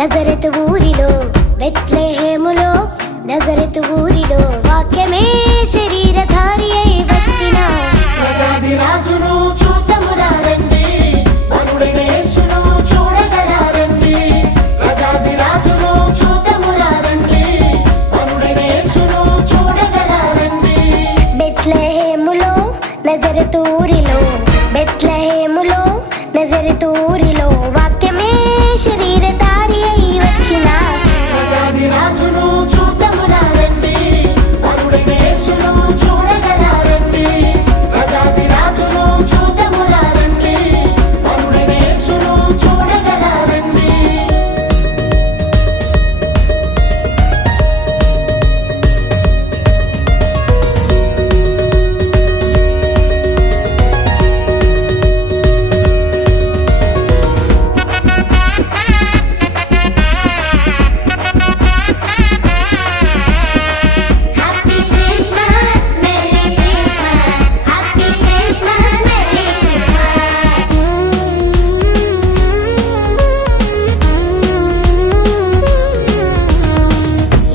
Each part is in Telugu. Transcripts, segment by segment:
నజరతు ఊరిలో బెత్లెహేములో నజరతు ఊరిలో వాక్యమే శరీరధారి అయి వచ్చిన ప్రజాది రాజును చూతమురా రండి, వరుడైన యేసును చూడగలారండి. ప్రజాది రాజును చూతమురా రండి, వరుడైన యేసును చూడగలారండి. బెత్లెహేములో నజరతు ఊరిలో బెత్లెహేములో నజరతు ఊరిలో వాక్యమే శరీరధారి అయి వచ్చిన ప్రజాది రాజును చూతమురా రండి, వరుడైన యేసును చూడగలారండి. ప్రజాది రాజును చూతమురా రండి, వరుడైన యేసును చూడగలారండి. Happy Christmas merry Christmas happy Christmas merry Christmas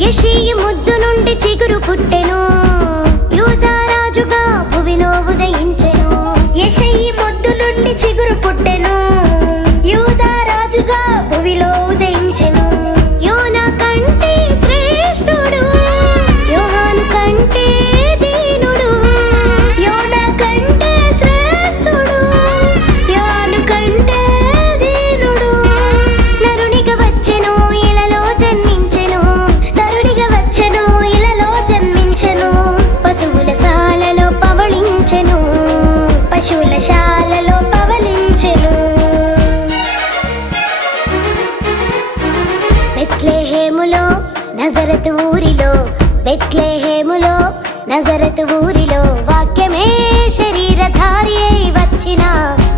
యెషయి ముద్దు నుండి చిగురు పుట్టెను యూదా రాజుగా భువిలో ఉదయించెను యెషయి ముద్దు నుండి చిగురు పుట్టెను యూదా రాజుగా భువిలో ఉదయించెను యోనా కంటే శ్రేష్ఠుడు యోహాను కంటే దీనుడు యోనా కంటే శ్రేష్ఠుడు యోహాను కంటే దీనుడు నరునిగా వచ్చెను ఇలలో జన్మించెను నరునిగా వచ్చెను ఇలలో జన్మించెను పశువుల శాలలో పవళించెను పశువుల శాలలో పవళించెను బెత్లెహేములో నజరతు ఊరిలో బెత్లెహేములో నజరతు ఊరిలో వాక్యమే శరీరధారి అయి వచ్చిన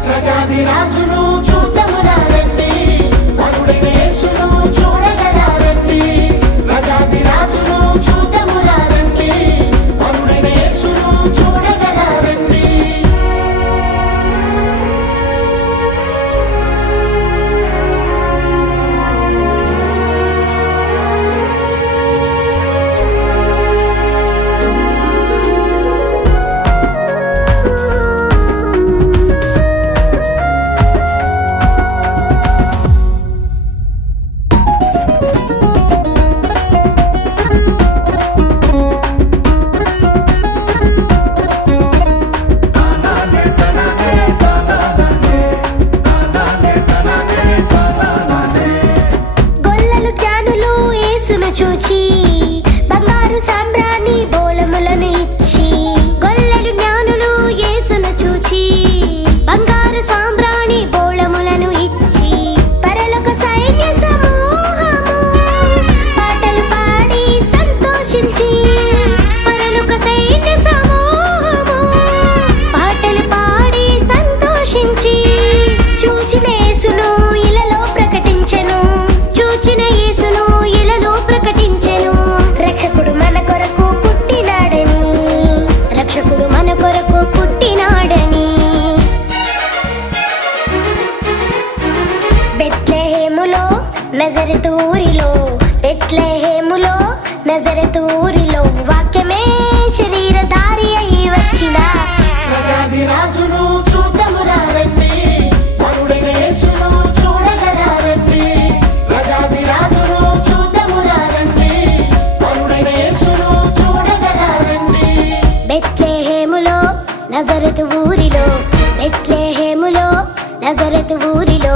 ప్రజాది రాజును చూతమురా రండి, వరుడైన యేసును చూడగలారండి. ప్రజాది రాజును చూతమురా రండి, వరుడైన యేసును చూడగలారండి. గొల్లలు జ్ఞానులు యేసును చూచి బంగారు సాంబ్రాణి బోళములను ఇచ్చి గొల్లలు జ్ఞానులు యేసును చూచి బంగారు సాంబ్రాణి బోళములను ఇచ్చి పరలోక సైన్య సమూహము పాటలు పాడి సంతోషించి పరలోక సైన్య సమూహము పాటలు పాడి సంతోషించి చూచిన యేసును ఇలలో ప్రకటించెను చూచిన యేసును ఇలలో ప్రకటించెను రక్షకుడు మన కొరకు పుట్టినాడని రక్షకుడు మన కొరకు పుట్టినాడని బెత్లెహేములో నజరతు ఊరిలో బెత్లెహేములో నజరతు ఊరిలో వాక్యమే శరీరధారి అయి వచ్చిన ప్రజాది రాజును చూతమురా రండి, వరుడైన యేసును చూడగలారండి. ప్రజాది రాజును చూతమురా రండి, వరుడైన యేసును చూడగలారండి. బెత్లెహేములో నజరతు ఊరిలో బెత్లెహేములో నజరతు ఊరిలో